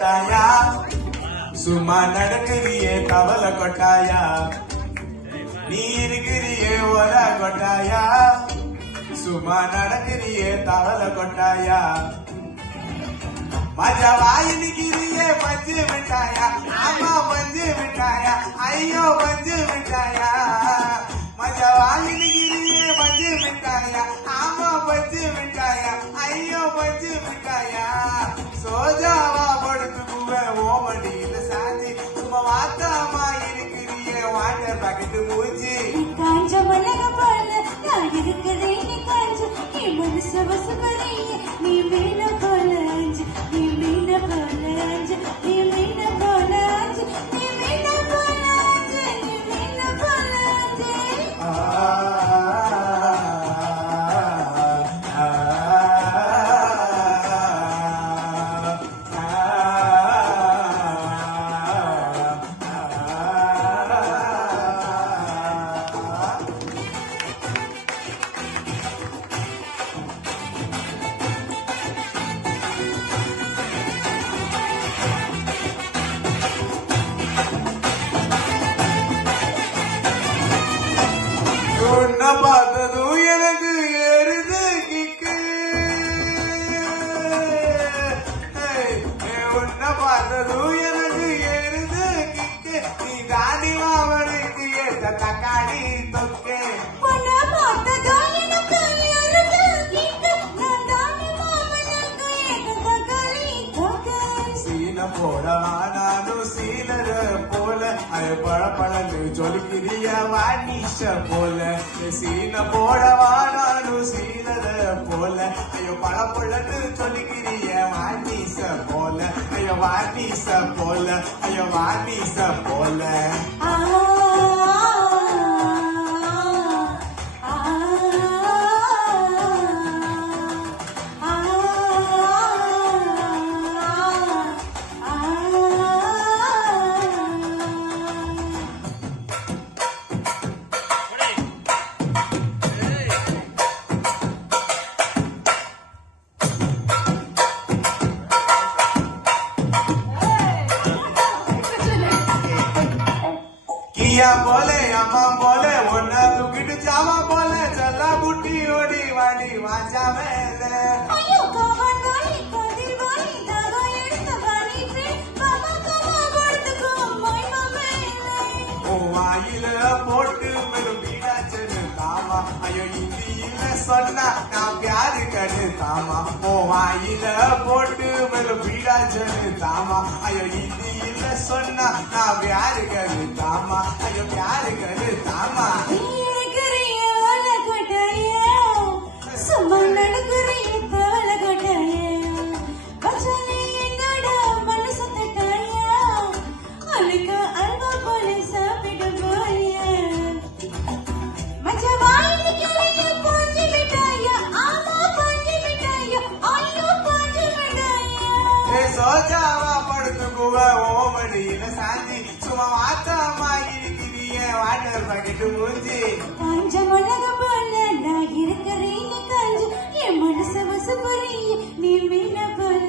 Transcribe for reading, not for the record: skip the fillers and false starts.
கொட்டாயா சும்மா நடக்கிறியே தவளை கொட்டாயா நீ இருக்கிறியே ஒல கொட்டாயா சும்மா நடக்கிறியே தவளை கொட்டாயா மஜா வாயினிக்கிறியே பஞ்சு மிட்டாயா ஆமா பஞ்சு மிட்டாயா ஐயோ பஞ்சு மிட்டாயா மஜா வாயினிக்கிறியே பஞ்சு மிட்டாயா ஆமா பஞ்சு மிட்டாயா ஐயோ பஞ்சு மிட்டாயா சோஜாவா படுத்துக்குவே ஓமடியில சாஞ்சி சும்மா வாத்தாமா இருக்கிறியே வாட்டர் பாக்கெட்டு மூஞ்சி காஞ்ச மலக போல நான் இருக்கிறேன் நீ காஞ்ச நீ மனசு வசுபறிய நீ மீன போல அஞ்சு நீ மீன போல அஞ்சு நீ மீன போல அஞ்சு நீ மீன போல அஞ்சு நீ மீன போல அஞ்சு உன்னை பார்த்ததும் எனக்கு ஏறுது கிக்கு உன்னை பார்த்ததும் எனக்கு ஏறுது கிக்கு நீ தாண்டி மாவனுக்கு ஏற்ற தக்காளி தொக்கு பொண்ணு பார்த்ததோ எனக்கு ஏறுது கிக்கு நான் தாண்டி மாமனுக்கு ஏத்த தக்காளி தொக்கு சீன போடவா நானும் சீலர போல அது பழப்பழந்து ஜொலிக்கிறிய வாணிஷ போல சீன போடவா நானும் சீலர போல ஐயோ பழப்பழந்து ஜொலிக்கிறிய வாணிஷ போல ஐயோ வாணிஷ போல ஐயோ வாணிஷ போல ஆ கியா போல அம்மா போல ஒன்னா தூக்கிட்டு சாமா போல செல்லா புட்டி ஓடி வாடி வாஞ்சா மேல ஐயோ கோவன் வாடி கதிர் வாடி தாகா எடுத்த வாடி ஃப்ரெண்ட் பாபா கமா கொடுத்துக்கோ மை மமேலே ஓ வாயில போட்டு மெலும் பீடாச்சனு தாமா ஐயோ இந்தியில சொன்னா நான் பியாரு கடு தாமா ஓ வாயில போட்டு மெலும் பீடாச்சனு தாமா ஐயோ இந்தியில சொன்னா நான் பியாரு கடு தாமா ஐயோ பியாரு கடு தாமா நீ இருக்கிறிய ஓல கொட்டாயா சும்மா நடக்கிறிய தவள கொட்டாயா பச்சனை என்னோட மனசு தட்டாயா அழுக்க அல்வா போல சாப்பிடு போறியா மச்ச வாயில கிளிய பஞ்சு மிட்டாயா ஆமா பஞ்சு மிட்டாயா ஐயோ பஞ்சு மிட்டாயா ஏ சோஜாவா படுத்துக்குவ ஓமடியில சாஞ்சி சும்மா வாத்தாமா இருக்கிறிய வாட்டர் பாக்கெட்டு மூஞ்சி காஞ்ச மிளக போல நான் இருக்கிறேன் நீ காஞ்சு என் மனசு வசப்பறிய நீ மீன போல